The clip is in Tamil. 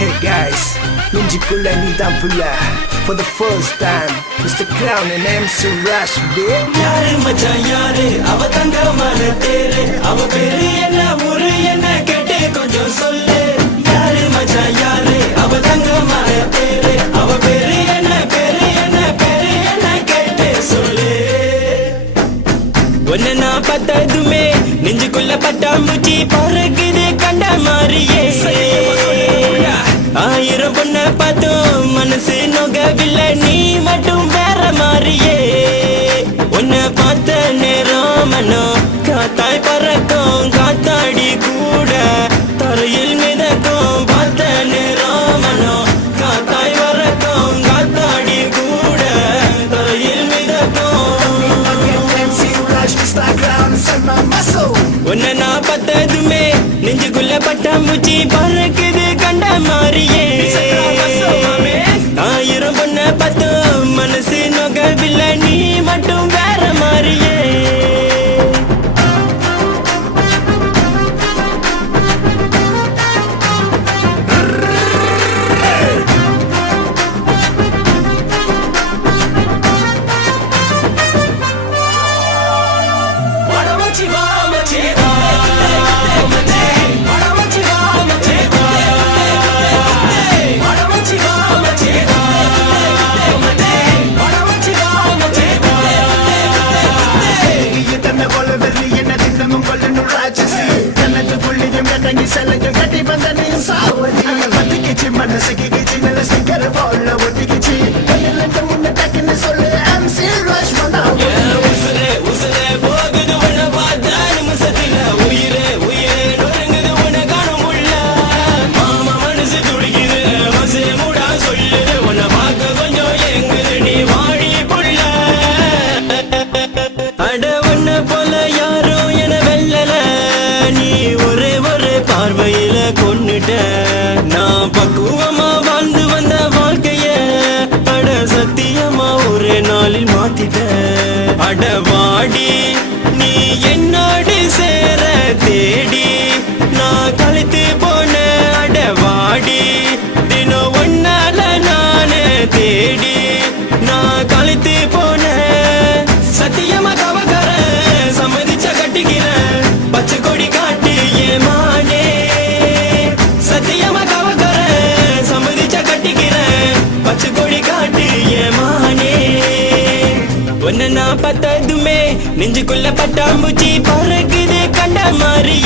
Hey guys, நெஞ்சுக்குள்ள நீதான் புள்ள. For the first time, Mr. Crown and MC Rush, babe. யாரு மச்சான் யாரு அவ தங்க மர தேரு அவ பேரு என்ன ஊரு என்ன கேட்டு கொஞ்சம் சொல்லு. யாரு மச்சான் யாரு அவ தங்க மர தேரு அவ பேரு என்ன பேரு என்ன பேரு என்ன கேட்டு சொல்லு. ஒன்னு நான் பார்த்ததுமே நெஞ்சுக்குள்ள பட்டாம்பூச்சி பறக்குது கண்ட மாதிரியே. ஆயிரம் பொண்ண பார்த்தோம் மனசு நோகவில்லை நீ மட்டும் வேற மாதிரியே. உன்னை பார்த்த நேரம் மனம் காத்தாய் பறக்கும் காத்தாடி கூட தரையில் மிதக்கும். பார்த்த நேரம் மனம் காத்தாய் பறக்கும் காத்தாடி கூட தரையில் மிதக்கும். MC Rush, Mr. Crown, and my muscle. உன்னை நான் பார்த்ததுமே நெஞ்சுக்குள்ள பட்டாம்பூச்சி பறக்குது கண்ட மாதிரியே. ஆயிரம் பொண்ண பார்த்தோம் மனசு நோகவில்லை நீ மட்டும் வேற மாதிரியே. பார்வையில கொன்னுட்ட நான் பக்குவமா வாழ்ந்து வந்த வாழ்க்கைய அட சத்தியமா ஒரு நாளில் மாத்திட்ட. அட வாடி நீ என்னோடு சேர தேடி நான் கழித்து போன. அட வாடி தினம் ஒன்னால நானே தேடி நான் கழித்து போன. சத்தியமா கவகர சம்மதிச்ச கட்டிக்கிறேன் பச்சை கொடி காட்டி ஏமானே. சத்தியமா கவகர சம்மதிச்ச கட்டிக்கிறேன் பச்சை கொடி காட்டி ஏமானே. உன்னை நான் பார்த்ததுமே நெஞ்சுக்குள்ள பட்டாம்பூச்சி பறக்குது கண்ட மாதிரி.